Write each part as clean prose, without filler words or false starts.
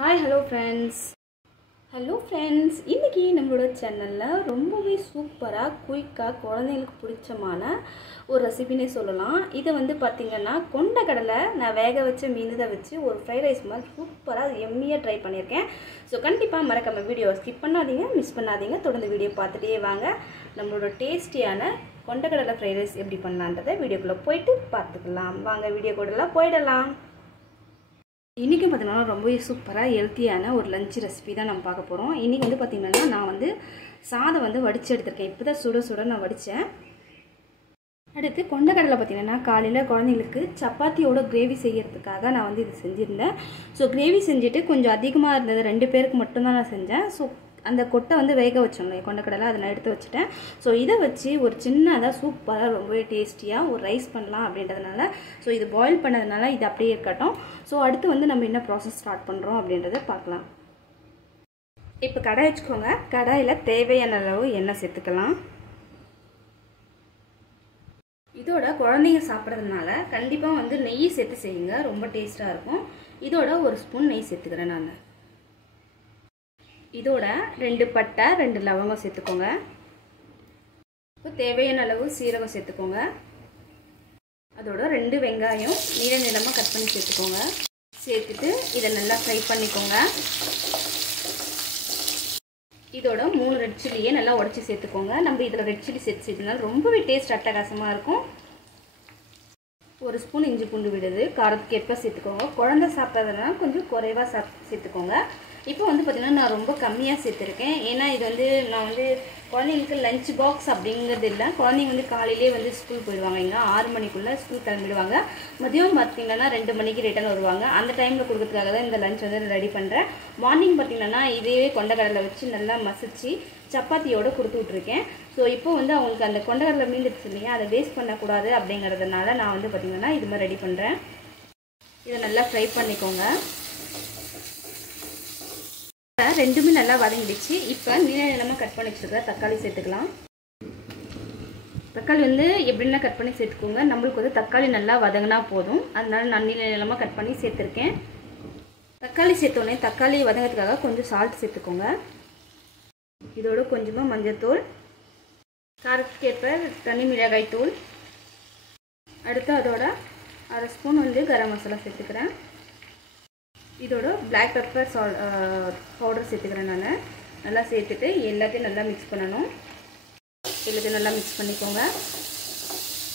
Hi, hello friends. இன்னைக்கு நம்மளோட சேனல்ல ரொம்பவே சூப்பரா குயிக்கா குழந்தைகளுக்கு பிடிச்சமான ஒரு ரெசிபினே சொல்லலாம். இது வந்து பாத்தீங்கன்னா கொண்டக்கடலை நான் வேக வச்ச மீன் தான் வச்சு ஒரு ஃப்ரைட் ரைஸ் மாதிரி சூப்பரா எம்மியா ட்ரை பண்ணிருக்கேன். சோ கண்டிப்பா மறக்காம வீடியோ ஸ்கிப் பண்ணாதீங்க, மிஸ் பண்ணாதீங்க. தொடர்ந்து வீடியோ பார்த்துட்டே வாங்க. நம்மளோட டேஸ்டியான கொண்டக்கடலை ஃப்ரைட் ரைஸ் எப்படி பண்ணலாம்ன்றதை வீடியோக்குள்ள போய்ட்டு பார்த்துக்கலாம். வாங்க வீடியோக்குள்ள போய்டலாம். இன்றைக்கி பார்த்தீங்கன்னா ரொம்பவே சூப்பராக ஹெல்த்தியான ஒரு லஞ்ச் ரெசிபி தான் நம்ம பார்க்க போகிறோம். இன்றைக்கி வந்து பார்த்திங்கன்னா நான் வந்து சாதம் வந்து வடித்து எடுத்திருக்கேன். இப்போ தான் சுட நான் வடித்தேன். அடுத்து கொண்டக்கடலை பார்த்திங்கன்னா காலையில் குழந்தைங்களுக்கு சப்பாத்தியோட கிரேவி செய்கிறதுக்காக நான் வந்து இது செஞ்சுருந்தேன். ஸோ கிரேவி செஞ்சுட்டு கொஞ்சம் அதிகமாக இருந்தது, 2 பேருக்கு மட்டும்தான் நான் செஞ்சேன். ஸோ அந்த கொட்டை வந்து வேக வச்சோம்ல கொண்டக்கடலை, அதை நான் எடுத்து வச்சுட்டேன். ஸோ இதை வச்சு ஒரு சின்னதாக சூப்பராக ரொம்பவே டேஸ்டியாக ஒரு ரைஸ் பண்ணலாம் அப்படின்றதுனால ஸோ இது பாயில் பண்ணதுனால இது அப்படியே இருக்கட்டும். ஸோ அடுத்து வந்து நம்ம என்ன ப்ராசஸ் ஸ்டார்ட் பண்ணுறோம் அப்படின்றத பார்க்கலாம். இப்போ கடாய் வச்சுக்கோங்க. கடாயில் தேவையான அளவு எண்ணெய் சேர்த்துக்கலாம். இதோட குழந்தைங்க சாப்பிட்றதுனால கண்டிப்பாக வந்து நெய் சேர்த்து செய்யுங்க, ரொம்ப டேஸ்ட்டாக இருக்கும். இதோட ஒரு ஸ்பூன் நெய் சேர்த்துக்கிறேன் நான். இதோட 2 பட்டை 2 லவங்கம் சேர்த்துக்கோங்க. இப்போ தேவையான அளவு சீரகம் சேர்த்துக்கோங்க. அதோட 2 வெங்காயம் நீளமாக கட் பண்ணி சேர்த்துக்கோங்க. சேர்த்துட்டு இதை நல்லா ஃப்ரை பண்ணிக்கோங்க. இதோட 3 ரெட் சில்லியை நல்லா உடச்சி சேர்த்துக்கோங்க. நம்ம இதில் ரெட் சில்லி சேர்த்துனால ரொம்பவே டேஸ்ட் அட்டகாசமாக இருக்கும். 1 ஸ்பூன் இஞ்சி பூண்டு விடுது, காரத்துக்கு எப்போ சேர்த்துக்கோங்க. குழந்தை சாப்பிட்றதுனால கொஞ்சம் குறைவாக சேர்த்துக்கோங்க. இப்போ வந்து பார்த்திங்கன்னா நான் ரொம்ப கம்மியாக சேர்த்துருக்கேன். ஏன்னா இது வந்து நான் வந்து குழந்தைங்களுக்கு லஞ்ச் பாக்ஸ் அப்படிங்கிறது இல்லை. குழந்தைங்க வந்து காலையிலே வந்து ஸ்கூல் போயிடுவாங்க. இங்கே 6 மணிக்குள்ளே ஸ்கூல் கிளம்பிடுவாங்க. மதியம் பார்த்திங்கன்னா 2 மணிக்கு ரிட்டர்ன் வருவாங்க. அந்த டைமில் கொடுக்கறதுக்காக தான் இந்த லஞ்ச் வந்து ரெடி பண்ணுறேன். மார்னிங் பார்த்திங்கன்னா இதே கொண்டக்கடலை வச்சு நல்லா மசிச்சு சப்பாத்தியோடு கொடுத்து விட்ருக்கேன். ஸோ இப்போ வந்து அவங்களுக்கு அந்த கொண்டக்கடலை மீந்துடுச்சு இல்லையா, அதை வேஸ்ட் பண்ணக்கூடாது அப்படிங்கிறதுனால நான் வந்து பார்த்திங்கன்னா இது மாதிரி ரெடி பண்ணுறேன். இதை நல்லா ஃப்ரை பண்ணிக்கோங்க. ரெண்டுமே நல்லா வதங்கிடுச்சு. இப்போ நீளமாக கட் பண்ணி வச்சுருக்க தக்காளி சேர்த்துக்கலாம். தக்காளி வந்து எப்படின்னா கட் பண்ணி சேர்த்துக்கோங்க. நம்மளுக்கு வந்து தக்காளி நல்லா வதங்கினா போதும், அதனால நான் நீளமாக கட் பண்ணி சேர்த்துருக்கேன். தக்காளி சேர்த்தோடனே தக்காளி வதங்கிறதுக்காக கொஞ்சம் சால்ட் சேர்த்துக்கோங்க. இதோட கொஞ்சமாக மஞ்சள்தூள், காரத்துக்கேற்ப தனி மிளகாய் தூள், அடுத்து அதோட 1/2 ஸ்பூன் வந்து கரம் மசாலா சேர்த்துக்கிறேன். இதோட பிளாக் பெப்பர் பவுடர் சேர்த்துக்கிறேன் நான். நல்லா சேர்த்துட்டு எல்லாத்தையும் நல்லா மிக்ஸ் பண்ணணும். எல்லாத்தையும் நல்லா மிக்ஸ் பண்ணிக்கோங்க.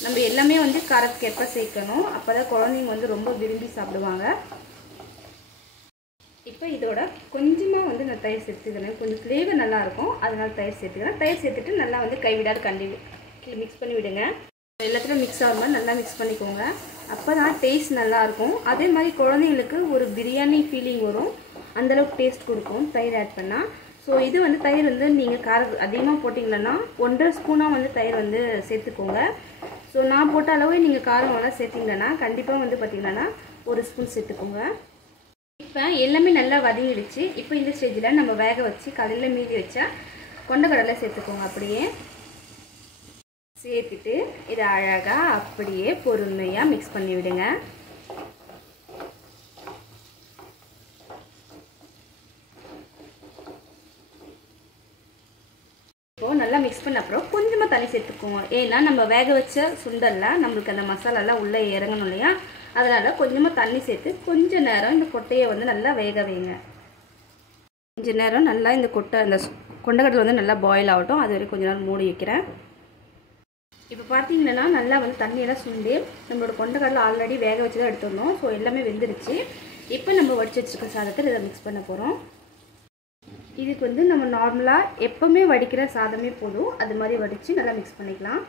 நம்ம எல்லாமே வந்து காரத்துக்கேற்ப சேர்க்கணும், அப்போ தான் குழந்தைங்க வந்து ரொம்ப விரும்பி சாப்பிடுவாங்க. இப்போ இதோட கொஞ்சமாக வந்து நான் தயிர் சேர்த்துக்கிறேன். கொஞ்சம் ஃப்ளேவர் நல்லாயிருக்கும், அதனால தயிர் சேர்த்துக்கிறேன். தயிர் சேர்த்துட்டு நல்லா வந்து கைவிடாது மிக்ஸ் பண்ணி விடுங்க. எல்லாத்துலையும் மிக்ஸ் ஆகிற மாதிரி நல்லா மிக்ஸ் பண்ணிக்கோங்க. அப்போ தான் டேஸ்ட் நல்லாயிருக்கும். அதே மாதிரி குழந்தைங்களுக்கு ஒரு பிரியாணி ஃபீலிங் வரும், அந்தளவுக்கு டேஸ்ட் கொடுக்கும் தயிர் ஆட் பண்ணால். ஸோ இது வந்து தயிர் வந்து நீங்கள் காரம் அதிகமாக போட்டிங்கன்னா 1.5 ஸ்பூனாக வந்து தயிர் வந்து சேர்த்துக்கோங்க. ஸோ நான் போட்ட அளவு நீங்கள் காரம் எல்லாம் சேர்த்திங்கன்னா கண்டிப்பாக வந்து பார்த்திங்கன்னா 1 ஸ்பூன் சேர்த்துக்கோங்க. இப்போ எல்லாமே நல்லா வதங்கிடுச்சு. இப்போ இந்த ஸ்டேஜில் நம்ம வேக வச்சு காலையில் மீதி வச்சா கொண்டக்கடலை சேர்த்துக்கோங்க. அப்படியே சேர்த்துட்டு இதை அழகாக அப்படியே பொறுமையாக மிக்ஸ் பண்ணி விடுங்க. இப்போது நல்லா மிக்ஸ் பண்ண அப்புறம் கொஞ்சமாக தண்ணி சேர்த்துக்குவோம். ஏன்னா நம்ம வேக வச்ச சுண்டலில் நம்மளுக்கு அந்த மசாலாலாம் உள்ளே இறங்கணும் இல்லையா, அதனால் கொஞ்சமாக தண்ணி சேர்த்து கொஞ்சம் நேரம் இந்த கொட்டையை வந்து நல்லா வேக வைங்க. கொஞ்சம் நேரம் நல்லா இந்த கொண்டக்கடலை வந்து நல்லா பாயில் ஆகட்டும். அது வரைக்கும் கொஞ்சம் நேரம் மூடி வைக்கிறேன். இப்போ பார்த்தீங்கன்னா நல்லா வந்து தண்ணியெல்லாம் சுண்டி நம்மளோட கொண்டக்கடலை ஆல்ரெடி வேக வச்சு தான் எடுத்துருந்தோம். ஸோ எல்லாமே வெந்துருச்சு. இப்போ நம்ம வடிச்சு வச்சுருக்க சாதத்தில் இதை மிக்ஸ் பண்ண போகிறோம். இதுக்கு வந்து நம்ம நார்மலாக எப்போவுமே வடிக்கிற சாதமே போதும், அது மாதிரி வடித்து நல்லா மிக்ஸ் பண்ணிக்கலாம்.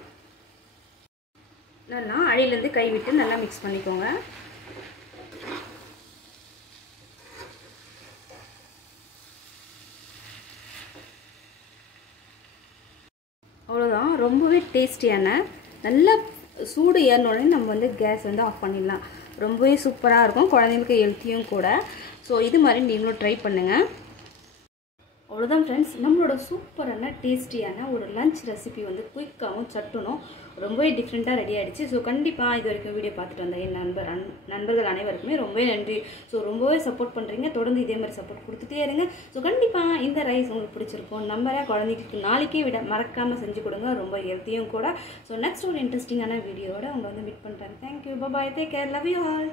நல்லா அடியிலேருந்து கை விட்டு நல்லா மிக்ஸ் பண்ணிக்கோங்க. அவ்வளோதான். ரொம்பவே டேஸ்டியான நல்ல சூடு ஏறினோடனே நம்ம வந்து கேஸ் வந்து ஆஃப் பண்ணிடலாம். ரொம்பவே சூப்பராக இருக்கும், குழந்தைங்களுக்கு ஹெல்த்தியும் கூட. ஸோ இது மாதிரி நீங்களும் ட்ரை பண்ணுங்கள். அவ்வளோதான் ஃப்ரெண்ட்ஸ், நம்மளோட சூப்பரான டேஸ்டியான ஒரு லஞ்ச் ரெசிபி வந்து குயிக்காகவும் சட்டுனும் ரொம்பவே டிஃப்ரெண்ட்டாக ரெடி ஆகிடுச்சு. ஸோ கண்டிப்பாக இது வரைக்கும் வீடியோ பார்த்துட்டு வந்த என் நண்பர்கள் அனைவருக்குமே ரொம்பவே நன்றி. ஸோ ரொம்பவே சப்போர்ட் பண்ணுறீங்க. தொடர்ந்து இதே மாதிரி சப்போர்ட் கொடுத்துட்டே இருங்க. ஸோ கண்டிப்பாக இந்த ரைஸ் உங்களுக்கு பிடிச்சிருக்கும் நம்பரை குழந்தைக்கு நாளைக்கே மறக்காமல் செஞ்சு கொடுங்க. ரொம்ப ஹெல்த்தியும் கூட. ஸோ நெக்ஸ்ட் ஒரு இன்ட்ரெஸ்டிங்கான வீடியோட உங்களை வந்து மீட் பண்ணுறேன். Thank you, bye, take care, love you all.